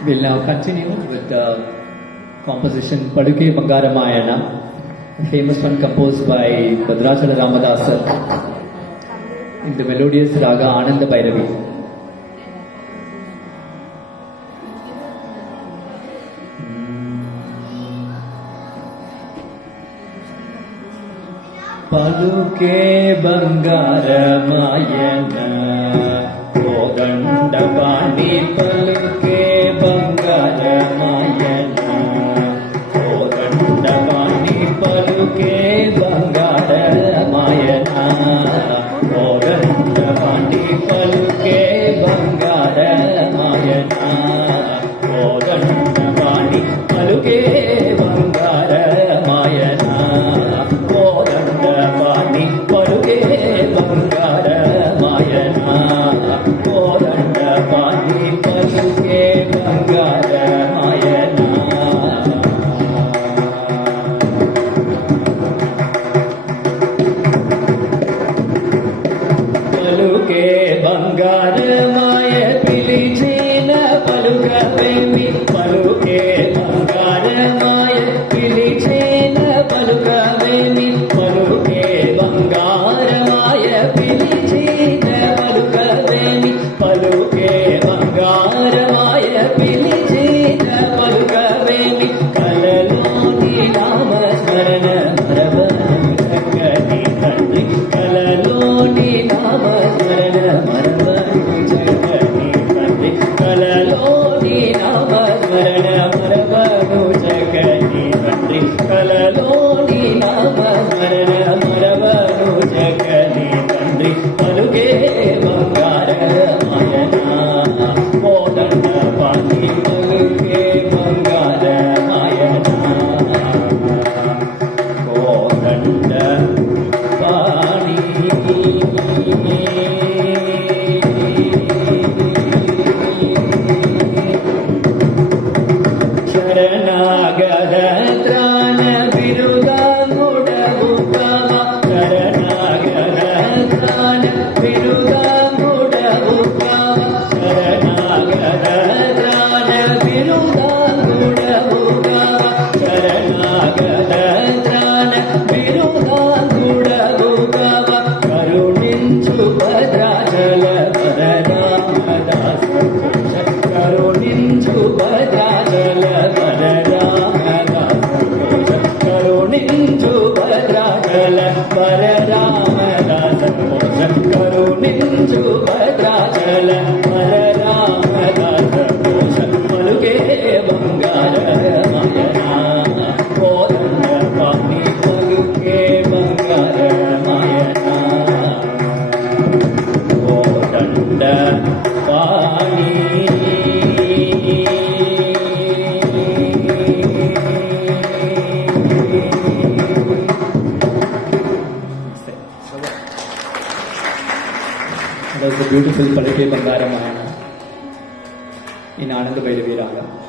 We'll now continue with the composition Paduke Bangaramayana, a famous one composed by Bhadrachala Ramadasa in the melodious raga Ananda Bhairavi. Paduke Bangaramayana Kodandavani Paluke Bangaramayana Kodandavani Paluke Bangaramayana Kodandavani Paluke Bangaramayana Kodandavani Paluke Bangaramayana Kodandavani Paluke Bangaramayana Kodandavani Paluke Bangaramayana Paluke Bangaramaya Pilijina Palukavemi Paluke Bangaramaya Pilijina Palukavemi Paluke Bangaramaya Pilijina Palukavemi Paluke Bangaramaya Pilijina Palukavemi Kalaloni Namasmarana Maravanu Jagani Tandri Kalaloni Namasmarana Maravanu Jagani Tandri Kalaloni Namasmarana Maravanu Jagani Tandri Kalaloni Namasmarana Maravanu Jagani Tandri Paluke Bangaramayana Kodandavani Paluke Bangaramayana Kodandavani Sharanagara Trana Virudammuda Bhukama Sharanagara Trana Virudammuda Bhukama Sharanagara Trana Virudammuda Bhukama Sharanagara Trana Virudammuda Bhukama Karuninchu Bhadrachala Balaramadasu Karuninchu Bhadrachala Balaramadasu Karuninchu Bhadrachala Balaramadasu Karuninchu Bhadrachala Balaramadasu Paluke Bangaramayana Kodandavani Paluke Bangaramayana Kodandavani That was the beautiful Paduke Bangaramayana in Ananda Bhairavi Raga.